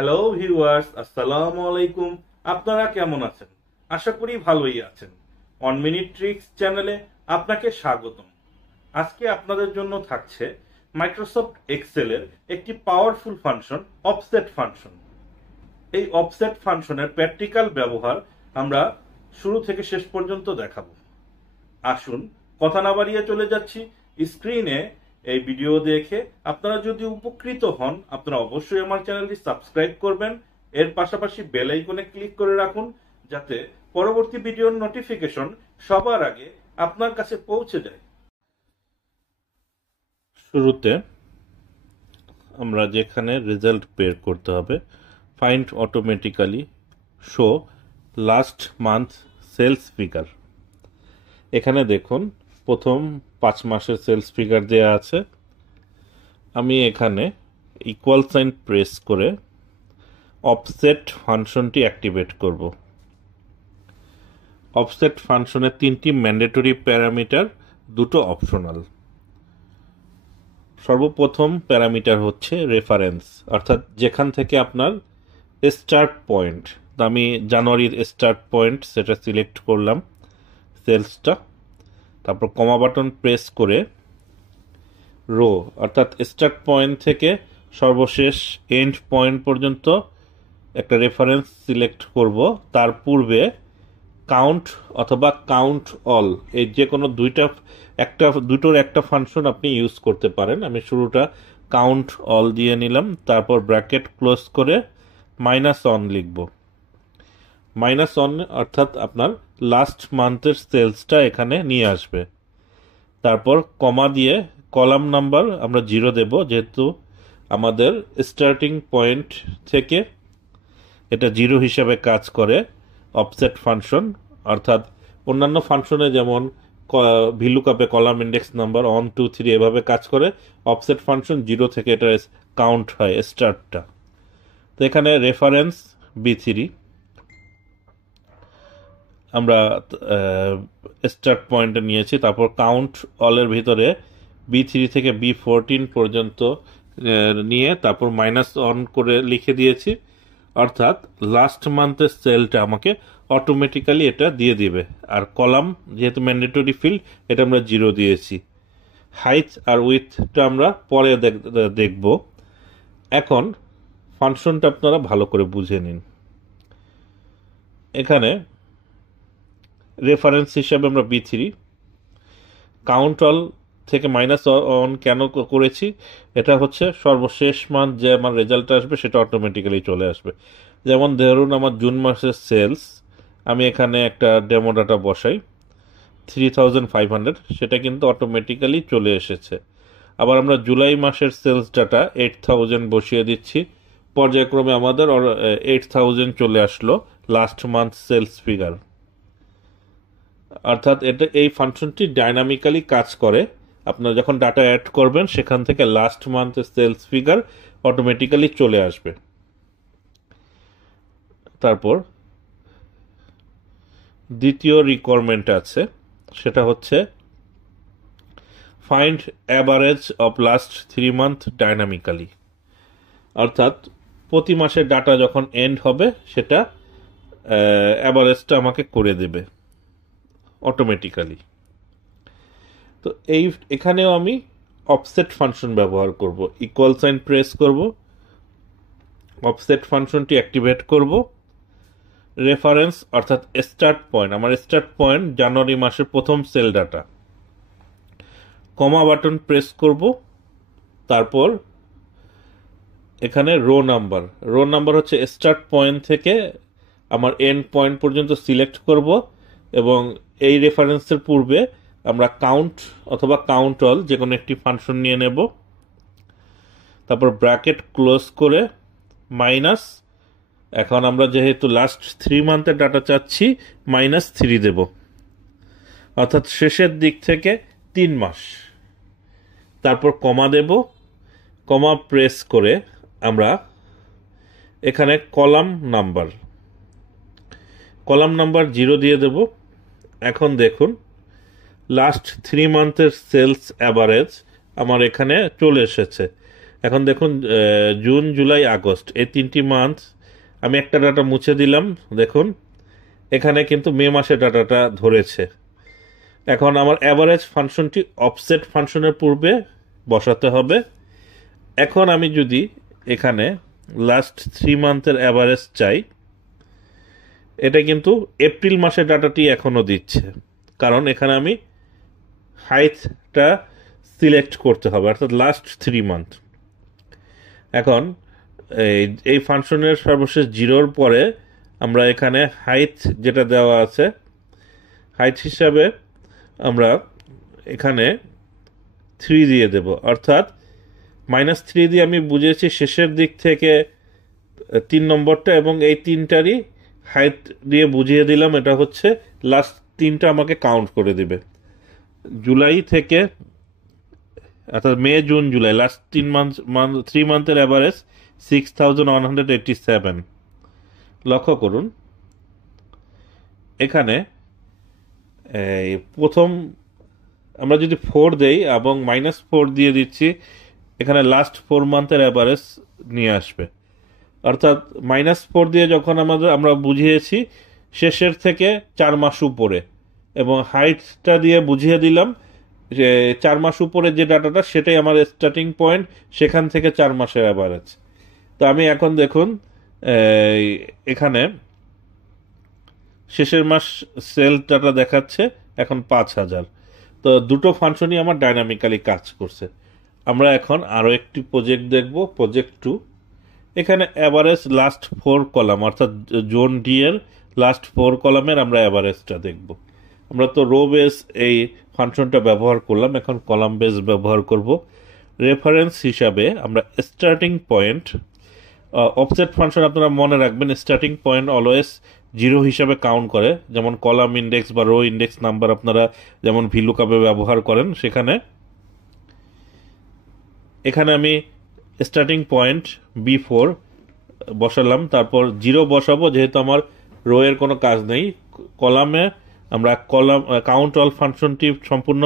Hello viewers, আসসালামু আলাইকুম। আপনারা কেমন আছেন? আশা করি ভালোই আছেন। 1 মিনিট ট্রিক্স চ্যানেলে আপনাকে স্বাগতম। আজকে আপনাদের জন্য থাকছে মাইক্রোসফট এক্সেলের একটি পাওয়ারফুল ফাংশন, অফসেট ফাংশন। এই অফসেট ফাংশনের প্র্যাকটিক্যাল ব্যবহার আমরা শুরু থেকে শেষ পর্যন্ত দেখাবো। আসুন কথা না বাড়িয়ে চলে যাচ্ছি স্ক্রিনে। এই ভিডিও দেখে আপনারা যদি উপকৃত হন, আপনারা অবশ্যই আমার চ্যানেলটি সাবস্ক্রাইব করবেন। এর পাশাপাশি বেল আইকনে ক্লিক করে রাখুন, যাতে পরবর্তী ভিডিওর নোটিফিকেশন সবার আগে আপনার কাছে পৌঁছে যায়। শুরুতে আমরা যেখানে রেজাল্ট বের করতে হবে, find automatically show last month sales figure. এখানে দেখুন প্রথম 5 মাসের সেলস ফিগার দেওয়া আছে। আমি এখানে ইকুয়াল সাইন প্রেস করে অফসেট ফাংশনটি অ্যাক্টিভেট করব। অফসেট ফাংশনের 3টি ম্যান্ডেটরি প্যারামিটার, 2টো অপশনাল। সর্বপ্রথম প্যারামিটার হচ্ছে রেফারেন্স, অর্থাৎ যেখান থেকে আপনার স্টার্ট পয়েন্ট। আমি জানুয়ারির স্টার্ট পয়েন্ট সেটা সিলেক্ট করলাম, সেলসটা। তারপর কমা বাটন প্রেস করে রো, অর্থাৎ স্টার্ট পয়েন্ট থেকে সর্বশেষ এন্ড পয়েন্ট পর্যন্ত একটা রেফারেন্স সিলেক্ট করব। তার পূর্বে কাউন্ট অথবা কাউন্ট অল, এই যে কোনো দুটোর একটা ফাংশন আপনি ইউজ করতে পারেন। আমি শুরুটা কাউন্ট অল দিয়ে নিলাম, তারপর ব্র্যাকেট ক্লোজ করে -1 লিখব। -1 অর্থাৎ আপনার লাস্ট মান্থের সেলসটা এখানে নিয়ে আসবে। তারপর কমা দিয়ে কলাম নাম্বার আমরা 0 দেব, যেহেতু আমাদের স্টার্টিং পয়েন্ট থেকে এটা 0 হিসাবে কাজ করে অফসেট ফাংশন। অর্থাৎ অন্যান্য ফাংশনে যেমন ভিলুকআপে কলাম ইন্ডেক্স নাম্বার 1 2 3 এভাবে কাজ করে, অফসেট ফাংশন 0 থেকে এটা কাউন্ট হয় স্টার্টটা। তো এখানে রেফারেন্স B3 আমরা স্টার্ট পয়েন্টে নিয়েছি। তারপর কাউন্ট অলের ভিতরে B3 থেকে B14 পর্যন্ত নিয়ে তারপর -1 করে লিখে দিয়েছি। অর্থাৎ লাস্ট মান্থের সেলটা আমাকে অটোমেটিক্যালি এটা দিয়ে দিবে। আর কলাম যেহেতু ম্যান্ডেটরি ফিল্ড, এটা আমরা 0 দিয়েছি। হাইট আর উইথটা আমরা পরে দেখব। এখন ফাংশনটা আপনারা ভালো করে বুঝে নিন। এখানে রেফারেন্স হিসাবে আমরা B3, কাউন্ট অল থেকে -1 কেন করেছি, এটা হচ্ছে সর্বশেষ মান্থ যে আমার রেজাল্ট আসবে সেটা অটোমেটিক্যালি চলে আসবে। যেমন ধরুন আমার জুন মাসের সেলস, আমি এখানে একটা ডেমো ডাটা বসাই 3500, সেটা কিন্তু অটোমেটিক্যালি চলে এসেছে। আবার আমরা জুলাই মাসের সেলস ডাটা 8000 বসিয়ে দিচ্ছি, পর্যায়ক্রমে আমাদের 8000 চলে আসলো লাস্ট মান্থ সেলস ফিগার। অর্থাৎ এই ফাংশনটি ডাইনামিক্যালি কাজ করে। আপনারা যখন ডাটা অ্যাড করবেন সেখান থেকে লাস্ট মান্থের সেলস ফিগার অটোমেটিক্যালি চলে আসবে। তারপর দ্বিতীয় রিকোয়ারমেন্ট আছে, সেটা হচ্ছে find average of last 3 month dynamically. অর্থাৎ প্রতি মাসের ডাটা যখন এন্ড হবে সেটা অ্যাভারেজটা আমাকে করে দেবে অটোমেটিক্যালি। তো এখানেও আমি অফসেট ফাংশন ব্যবহার করব। ইকুয়াল সাইন প্রেস করব, অফসেট ফাংশনটি অ্যাক্টিভেট করব। রেফারেন্স অর্থাৎ স্টার্ট পয়েন্ট, আমার স্টার্ট পয়েন্ট জানুয়ারি মাসের প্রথম সেল ডাটা। কমা বাটন প্রেস করব, তারপর এখানে রো নাম্বার হচ্ছে স্টার্ট পয়েন্ট থেকে আমার এন্ড পয়েন্ট পর্যন্ত সিলেক্ট করব, এবং এই রেফারেন্সের পূর্বে আমরা কাউন্ট অথবা কাউন্ট অল যে কোনো একটি ফাংশন নিয়ে নেব। তারপর ব্র্যাকেট ক্লোজ করে মাইনাস, এখন আমরা যেহেতু লাস্ট 3 মান্থের ডাটা চাচ্ছি -3 দেব, অর্থাৎ শেষের দিক থেকে 3 মাস। তারপর কমা দেব, কমা প্রেস করে আমরা এখানে কলাম নাম্বার 0 দিয়ে দেব। এখন দেখুন লাস্ট 3 মান্থের সেলস অ্যাভারেজ আমার এখানে চলে এসেছে। এখন দেখুন জুন জুলাই আগস্ট এই 3টি মান্থ আমি একটা ডাটা মুছে দিলাম। দেখুন এখানে কিন্তু মে মাসের ডাটাটা ধরেছে। এখন আমার অ্যাভারেজ ফাংশনটি অফসেট ফাংশনের পূর্বে বসাতে হবে। এখন আমি যদি এখানে লাস্ট 3 মান্থের অ্যাভারেজ চাই, এটা কিন্তু এপ্রিল মাসের ডাটাটি এখনও দিচ্ছে, কারণ এখানে আমি হাইটটা সিলেক্ট করতে হবে, অর্থাৎ লাস্ট 3 মান্থ। এখন এই ফাংশনের সর্বশেষ 0-র পরে আমরা এখানে হাইট যেটা দেওয়া আছে, হাইট হিসাবে আমরা এখানে 3 দিয়ে দেব, অর্থাৎ -3 দিয়ে আমি বুঝেছি শেষের দিক থেকে 3 নম্বরটা, এবং এই 3টারই হাইট দিয়ে বুঝিয়ে দিলাম এটা হচ্ছে লাস্ট 3টা আমাকে কাউন্ট করে দিবে। জুলাই থেকে অর্থাৎ মে জুন জুলাই লাস্ট 3 মান্থের অ্যাভারেজ 6187। লক্ষ্য করুন এখানে প্রথম আমরা যদি 4 দেই এবং -4 দিয়ে দিচ্ছি, এখানে লাস্ট 4 মান্থের অ্যাভারেজ নিয়ে আসবে। অর্থাৎ -4 দিয়ে যখন আমরা বুঝিয়েছি শেষের থেকে 4 মাস উপরে, এবং হাইটটা দিয়ে বুঝিয়ে দিলাম যে 4 মাস উপরে যে ডাটাটা সেটাই আমার স্টার্টিং পয়েন্ট, সেখান থেকে 4 মাসের অ্যাভারেজ। তো আমি এখন দেখুন এখানে শেষের মাস সেল ডাটা দেখাচ্ছে এখন 5000। তো দুটো ফাংশনই আমার ডাইনামিক্যালি কাজ করছে। আমরা এখন আরও একটি প্রজেক্ট দেখব, প্রজেক্ট 2। এখানে অ্যাভারেজ লাস্ট 4 কলাম, অর্থাৎ জোন ডি এর লাস্ট 4 কলামের আমরা অ্যাভারেজটা দেখব। আমরা তো রো বেস এই ফাংশনটা ব্যবহার করলাম, এখন কলাম বেস ব্যবহার করব। রেফারেন্স হিসাবে আমরা স্টার্টিং পয়েন্ট, অফসেট ফাংশন আপনারা মনে রাখবেন স্টার্টিং পয়েন্ট অলওয়েজ 0 হিসাবে কাউন্ট করে, যেমন কলাম ইন্ডেক্স বা রো ইন্ডেক্স নাম্বার আপনারা যেমন ভিলুকাপে ব্যবহার করেন। এখানে আমি স্টার্টিং পয়েন্ট B4 বসালাম, তারপর 0 বসাবো যেহেতু আমার রো এর কোনো কাজ নেই। কলামে আমরা কাউন্ট অল ফাংশনটি সম্পূর্ণ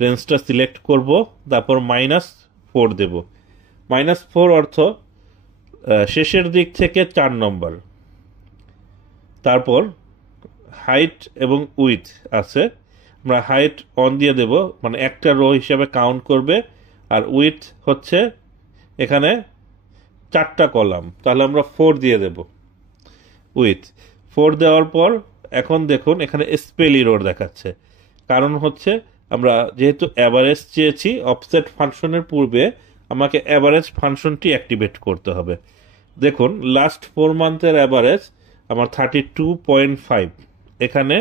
রেঞ্জটা সিলেক্ট করব, তারপর -4 দেব। -4 অর্থ শেষের দিক থেকে 4 নম্বর। তারপর হাইট এবং উইথ আছে, আমরা হাইট অন দিয়ে দেব, মানে একটা রো হিসাবে কাউন্ট করবে, আর উইথ হচ্ছে এখানে 4টা কলাম, তাহলে আমরা 4 দিয়ে দেব উইথ। 4 দেওয়ার পর এখন দেখুন এখানে স্পেল এরর দেখাচ্ছে, কারণ হচ্ছে আমরা যেহেতু অ্যাভারেজ চেয়েছি, অফসেট ফাংশনের পূর্বে আমাকে অ্যাভারেজ ফাংশনটি অ্যাক্টিভেট করতে হবে। দেখুন লাস্ট 4 মান্থের অ্যাভারেজ আমার 32.5, এখানে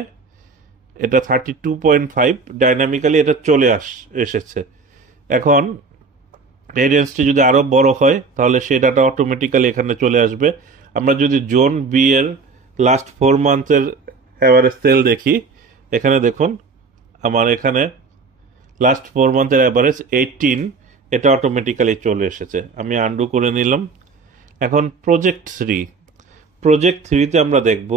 এটা 32.5 ডাইনামিক্যালি এটা চলে এসেছে। এখন এই রেঞ্জটি যদি আরও বড় হয় তাহলে সেই ডাটা অটোমেটিক্যালি এখানে চলে আসবে। আমরা যদি জোন বি এর লাস্ট 4 মান্থের অ্যাভারেজ সেল দেখি, এখানে দেখুন আমার এখানে লাস্ট 4 মান্থের অ্যাভারেজ 18, এটা অটোমেটিক্যালি চলে এসেছে। আমি আন্ডু করে নিলাম। এখন প্রজেক্ট 3তে আমরা দেখব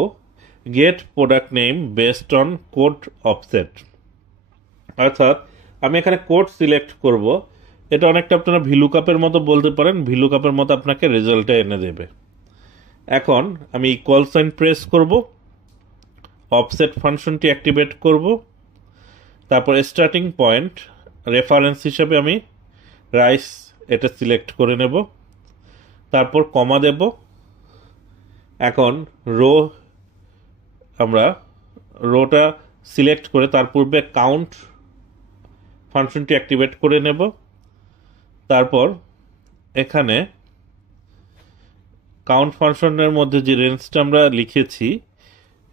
get product name based on code offset, অর্থাৎ আমি এখানে কোড সিলেক্ট করব। এটা অনেকটা আপনারা ভিলুকাপের মতো বলতে পারেন, ভিলুকাপের মতো আপনাকে রেজাল্টটা এনে দেবে। এখন আমি ইকুয়াল সাইন প্রেস করব, অফসেট ফাংশনটি অ্যাক্টিভেট করব, তারপর স্টার্টিং পয়েন্ট রেফারেন্স হিসেবে আমি রাইস এটা সিলেক্ট করে নেব, তারপর কমা দেব। এখন আমরা রোটা সিলেক্ট করে তার পূর্বে কাউন্ট ফাংশনটি অ্যাক্টিভেট করে নেব। তারপর এখানে কাউন্ট ফাংশনের মধ্যে যে রেঞ্জটা আমরা লিখেছি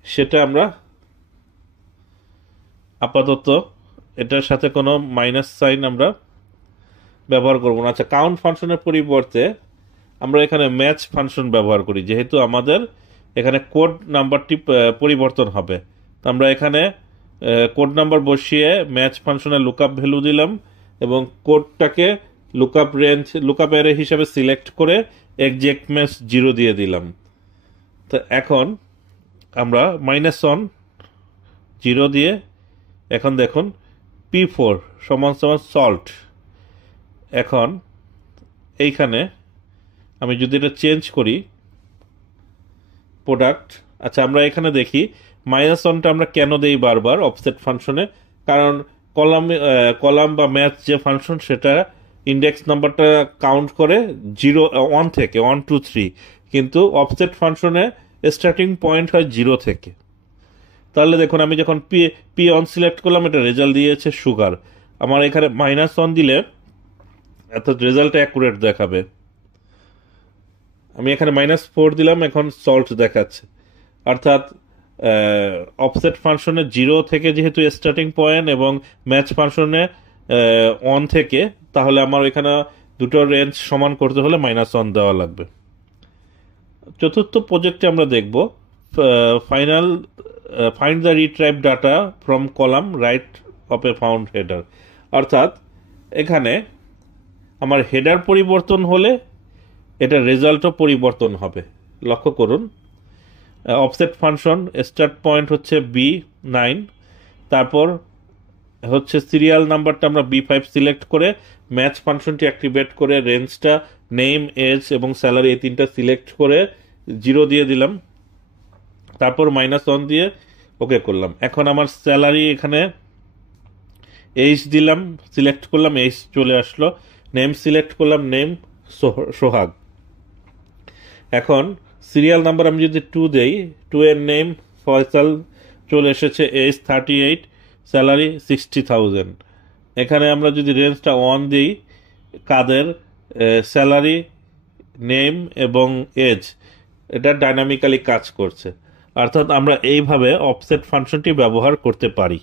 সেটা আমরা আপাতত এটার সাথে কোনো মাইনাস সাইন আমরা ব্যবহার করব না। আচ্ছা, কাউন্ট ফাংশনের পরিবর্তে আমরা এখানে ম্যাচ ফাংশন ব্যবহার করি, যেহেতু আমাদের এখানে কোড নাম্বারটি পরিবর্তন হবে। তো আমরা এখানে কোড নাম্বার বসিয়ে ম্যাচ ফাংশনে লুকআপ ভ্যালু দিলাম এবং কোডটাকে লুকআপ অ্যারে হিসাবে সিলেক্ট করে এক্সাক্ট ম্যাচ 0 দিয়ে দিলাম। তো এখন আমরা -1 0 দিয়ে এখন দেখুন P4 = সল্ট। এখন এইখানে আমি যদি এটা চেঞ্জ করি প্রোডাক্ট, আচ্ছা আমরা এখানে দেখি -1টা আমরা কেন দেই বারবার অফসেট ফাংশনে, কারণ কলাম বা ম্যাচ যে ফাংশন সেটা ইন্ডেক্স নাম্বারটা কাউন্ট করে 1 থেকে 1 2 3, কিন্তু অফসেট ফাংশনে স্টার্টিং পয়েন্ট হয় 0 থেকে। তাহলে দেখুন আমি যখন পি অন সিলেক্ট করলাম এটা রেজাল্ট দিয়েছে সুগার। আমার এখানে -1 দিলে এত রেজাল্ট অ্যাকুরেট দেখাবে। আমি এখানে -4 দিলাম, এখন সল্ট দেখাচ্ছে। অর্থাৎ অফসেট ফাংশনে 0 থেকে যেহেতু স্টার্টিং পয়েন্ট এবং ম্যাচ ফাংশনে 1 থেকে, তাহলে আমার এখানে দুটো রেঞ্জ সমান করতে হলে -1 দেওয়া লাগবে। চতুর্থ প্রজেক্টে আমরা দেখব find the retrieve data from column right of A found header. অর্থাৎ এখানে আমার হেডার পরিবর্তন হলে এটা রেজাল্টও পরিবর্তন হবে। লক্ষ্য করুন, অফসেট ফাংশন স্টার্ট পয়েন্ট হচ্ছে B9, তারপর হচ্ছে সিরিয়াল নাম্বারটা আমরা B5 সিলেক্ট করে ম্যাচ ফাংশনটি অ্যাক্টিভেট করে রেঞ্জটা নেম, এজ এবং স্যালারি এই তিনটা সিলেক্ট করে 0 দিয়ে দিলাম, তারপর -1 দিয়ে ওকে করলাম। এখন আমার স্যালারি এখানে এইচ দিলাম, সিলেক্ট করলাম, এইচ চলে আসলো। নেম সিলেক্ট করলাম, নেম সোহাগ। এখন সিরিয়াল নাম্বার আমি যদি 2 দেই, 2 এর নেম ফয়সাল চলে এসেছে, এজ 38, স্যালারি 60,000। এখানে আমরা যদি রেঞ্জটা 1 দিই, কাদের স্যালারি, নেম এবং এজ এটা ডাইনামিক্যালি কাজ করছে। অর্থাৎ আমরা এইভাবে অফসেট ফাংশনটি ব্যবহার করতে পারি।